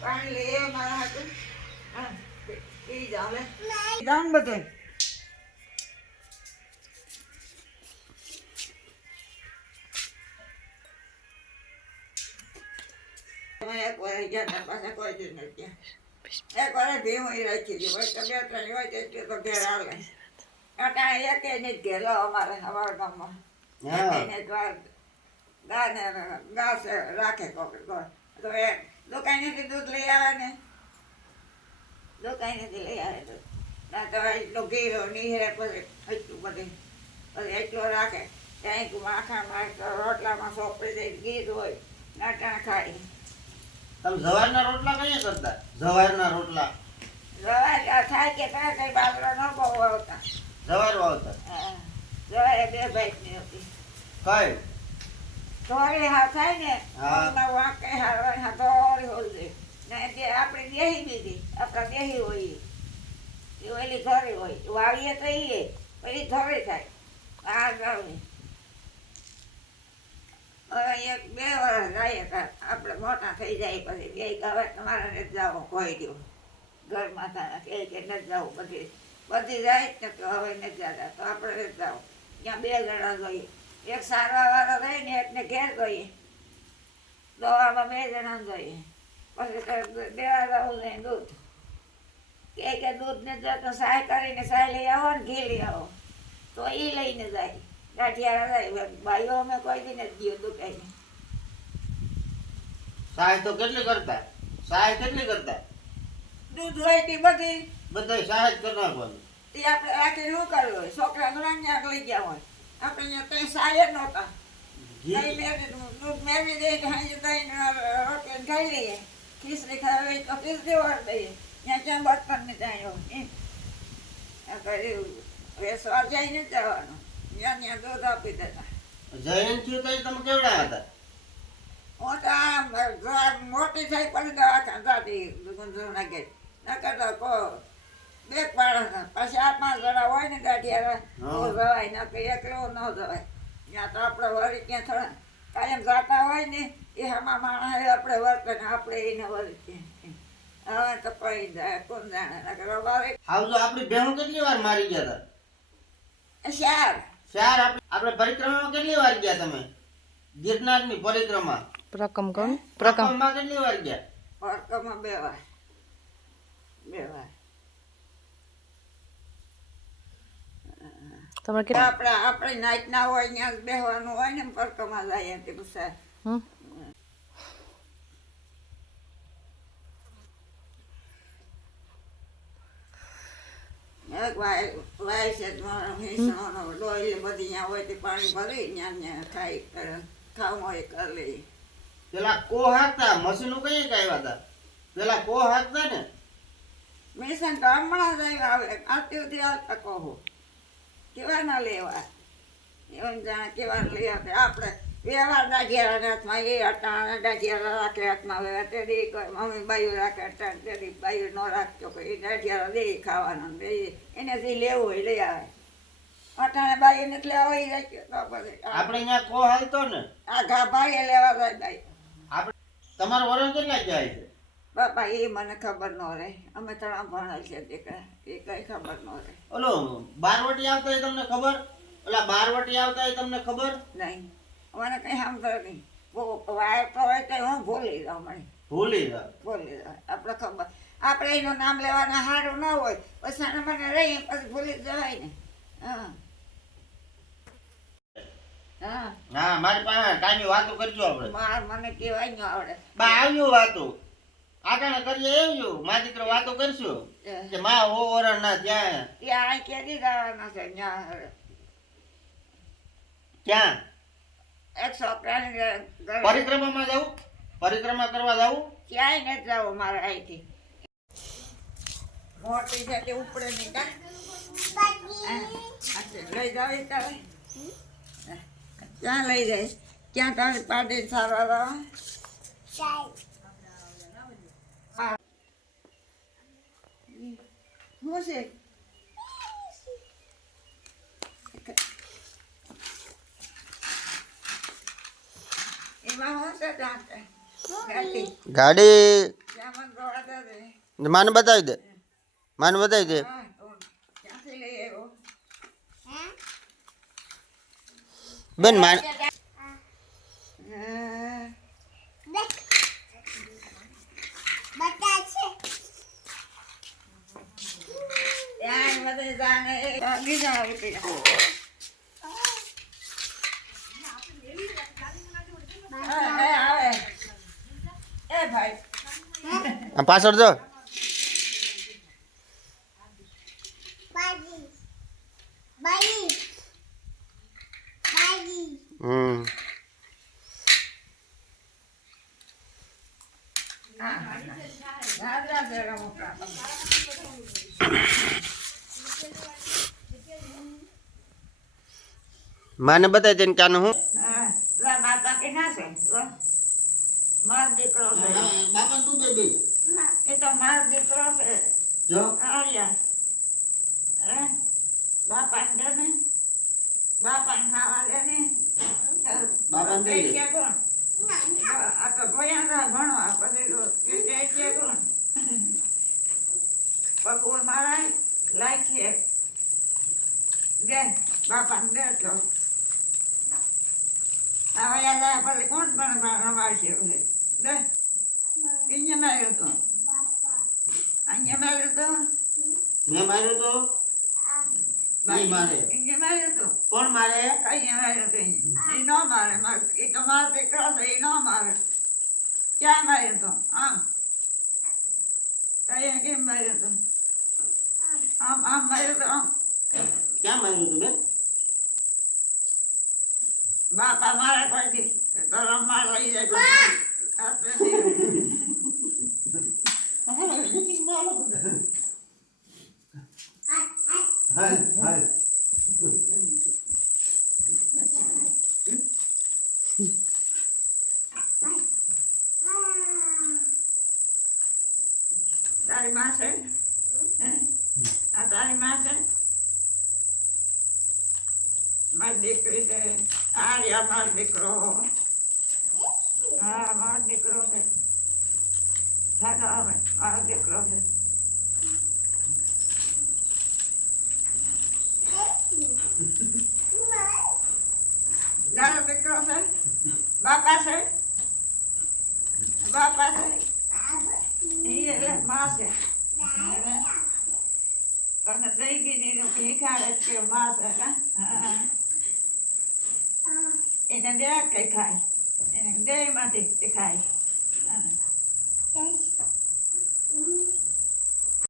પાણી લઈ મારા હાથું ને બધું એક વાર ગયા કોઈ જ નથી. એક વાર ભીમ રાખી દીધું. તો બે ત્રણ હોય તે તો ઘેર આવે. અટાણે એકેય નહીં ઘેલો અમારે અમારા ગામમાં. ગાને રાખે એ દુકાનેથી દૂધ લઈ આવે ને દુકાનેથી લઈ આવે દૂધ. ના તો એટલો ઘીરો નીહરે પછી એટલું બધું. પછી એટલો રાખે ત્યાં માથામાં રોટલામાં સોપડી દઈ ઘી હોય નાટા ખાય તમે જવારના રોટલા કઈ કરતા? જવારના રોટલા. રવા થાય કે ત્યાં કઈ બાજરો ન બહુ આવતા. જવાર વાવતા. રવાએ બે ભાઈની હતી. કઈ? ધોળી હા થાય ને. એમાં વાંકે હારવાય હા ધોળી હોય ને જે આપણી દેહી બીજી આપણે દેહી હોય એ. ઓલી હોય વાળીએ તો પછી ધોળી થાય. આ ગાવી હવે એક બે વર્ષ જાય આપણે મોટા થઈ જાય પછી. બે હવે તમારે નથી જાવ કોઈ દો ઘરમાં થાય કે કે નથી જવું બધી. બધી જાય ને તો હવે નથી જતા તો આપણે નથી જવું. ત્યાં બે જણા જોઈએ. એક સારવાર વાળો ગઈ ને એકને ઘેર ગઈ. દવામાં બે જણા જોઈએ પછી બે જવું દૂધ. કે કે દૂધ ને જો તો સાય કરીને સાય લઈ આવો ને ઘી લઈ આવો. તો એ લઈને જાય. ગાંઠિયા જાય. ભાઈઓ અમે કોઈ દી નથી ગયો દુકાને. સહાય તો કેટલી કરતા? સહાય કેટલી કરતા? દૂધ હોય તે બધી. બધા સહાય જ કરી નાખવાની તે આપણે રાખીને શું કરવું હોય. છોકરા ઘણા લઈ ગયા હોય. આપણે સાય જ નહોતા. મેળવી દઈએ કે હાંજે દહીં રોટલી ખાઈ લઈએ. ખીચડી ખાવી હોય તો ખીચડી વાળ દઈએ. ત્યાં ક્યાં બર્તન ને આ કર્યું વેસવા જઈને જવાનું. ત્યાં ત્યાં દૂધ આપી દેતા. થયું તો તમે કેવડા હતા? ઘર મોટી થઈ પછી દવાખાના જતી ગુંજુના ગઈ નકર તો બે પાડા પછી આ પાંચ જણા હોય ને ગાંઠિયા. ના એકલો ન જવાય. ત્યાં તો આપણે વળી ક્યાં થોડા કાયમ જાતા હોય ને એ હમા માણસ આપણે વર્તન આપણે એને વળી હવે તો કોઈ જાય કોણ જાણે નકર અમારે આવજો આપણી બહેનો કેટલી વાર મારી ગયા હતા શાર ચાર. આપણે પરિક્રમામાં કેટલી વાર ગયા તમે? ગિરનારની પરિક્રમા. પ્રકમ કોણ? પ્રકમ. પ્રકમમાં કેટલી વાર ગયા? પરકમ બે વાર. બે વાર. તમારે કે આપણે આપણે નાઈટ ના હોય ત્યાં બેહવાનું હોય ને પરકમાં જાય એમ પછી હમ. એક વાય વાય છે મારો હિંસણો ડોયલી બધી હોય તે પાણી ભરી ત્યાં ત્યાં ખાઈ હોય કરી પેલા કો હાંકતા મશીનો કઈ કે આવ્યા હતા પેલા કો હાંકતા ને? મિશન તો હમણાં જ આવ્યા આવે આરતી ઉધી આવતા કહો. કેવા ના લેવા? એમ જાણે કેવા લેવા કે આપણે વ્યવહાર દાઢિયારા હાથમાં એ અટાણા દાઢિયારા રાખે હાથમાં હવે તેડી મમ્મી બાયું રાખે અટાણ તેડી બાયું ન રાખતો કે એ દાઢિયારા દે ખાવાના દે એનેથી લેવું હોય લઈ આવે. અટાણે બાઈ નથી લેવા હોય રાખ્યો તો પછી આપણે અહીંયા કો હાલતો ને. આ ઘા ભાઈએ લેવા જાય બાઈ. આપણે તમારું વરણ કેટલા જાય છે? બાપા એ મને ખબર ન રહે અમે ત્રણ ભણેલ છે દીકરા એ કઈ ખબર ન રહે ઓલો બારવટી આવતા હોય તમને ખબર? ઓલા બારવટી આવતા એ તમને ખબર? નહીં. મને કઈ સમજાય નહીં. વાય તો હોય તો હું ભૂલી જાઉં મને. ભૂલી જાવ ભૂલી જાઉં. આપણે ખબર. આપણે એનું નામ લેવાના સારું ન હોય. પછી મને રહી પછી ભૂલી જવાય ને. હા. હા. હા મારી પાસે કાંઈ વાતો કરજો આપણે. માર મને કહેવાય ન આવડે. બા આવ્યું વાતો. આટાણે કરીએ એવું મા દીકરો વાતો કરશું? કે મા ઓ ઓરણ ના ત્યાં. ત્યાં ક્યાંથી જવાના છે? ત્યાં ક્યાં? એક છોકરાને પરિક્રમામાં જવું પરિક્રમા કરવા જવું ક્યાંય નથી જવું મારે અહીંથી. મોટી છે તે ઉપડે નહીં કા? લઈ જાવ તારે. ક્યાં લઈ જાય? ક્યાં તારે પાડી સારવા શું છે એમાં શું છે ત્યાં ગાડી ગાડી સામાન તો વાંધો નહીં. માને બતાવી દે માને બતાવી દે હા, તો ક્યાંથી લઈ આવ્યો? બેન માન બીજા આવી ગયા. હા, હા, આવે. એ ભાઈ આ પાછળ જો હમ. રાજા. માને બતાવી દે હું? હા, કે ના છે લો. મારો દીકરો છે. બાપા તું બે બે. એ તો મારો દીકરો છે. જો. આર્યા હે? બાપાને દે ને બાપાને પછી કોણ પણ રમાડશે અહીંયા માર્યો તો? અહીંયા માર્યો તો? મેં માર્યો તો? મારે. અહીંયા માર્યો તો? કોણ મારે? કઈ મારે તો એ ન મારે એ તો મારો દીકરો છે એ ન મારે. ક્યાં મારે તો? આમ. કઈ કેમ માર્યો તો? આમ આમ મારે તો આમ. ક્યાં માર્યું તું બેન? બાપા મારે કોઈ દી તો રમવા લઈ જાય તારી માં છે તારી માં છે મારી દીકરી છે આ રહ્યા મારો દીકરો હા મારો દીકરો છે હા તો હવે મારો દીકરો છે તારો દીકરો છે બાપા છે બાપા છે ઈ એટલે માં છે હવે તને દઈ ગઈ ને ભીખાડે કે માં છે કા? હા એને દે કંઈ ખાય એને દે માંથી ખાય